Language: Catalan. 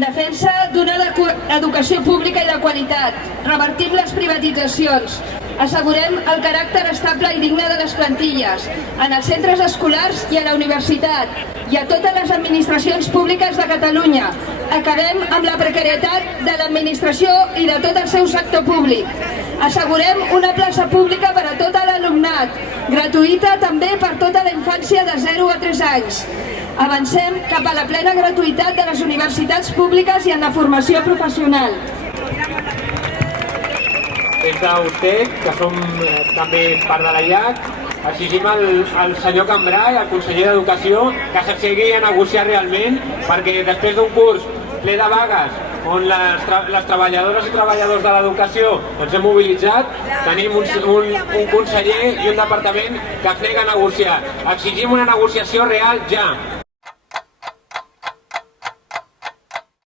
Defensa d'una educació pública i de qualitat. Revertim les privatitzacions. Assegurem el caràcter estable i digne de les plantilles en els centres escolars i a la universitat i a totes les administracions públiques de Catalunya. Acabem amb la precarietat de l'administració i de tot el seu sector públic. Assegurem una plaça pública per a tot l'alumnat, gratuïta també per tota la infància de 0 a 3 anys. Avancem cap a la plena gratuïtat de les universitats públiques i en la formació professional. Des d'UTEC, que som també part de la IAC, exigim al senyor Cambray, el conseller d'Educació, que s'assegui a negociar realment, perquè després d'un curs ple de vagues, on les treballadores i treballadors de l'educació ens hem mobilitzat, tenim un conseller i un departament que es nega a negociar. Exigim una negociació real ja.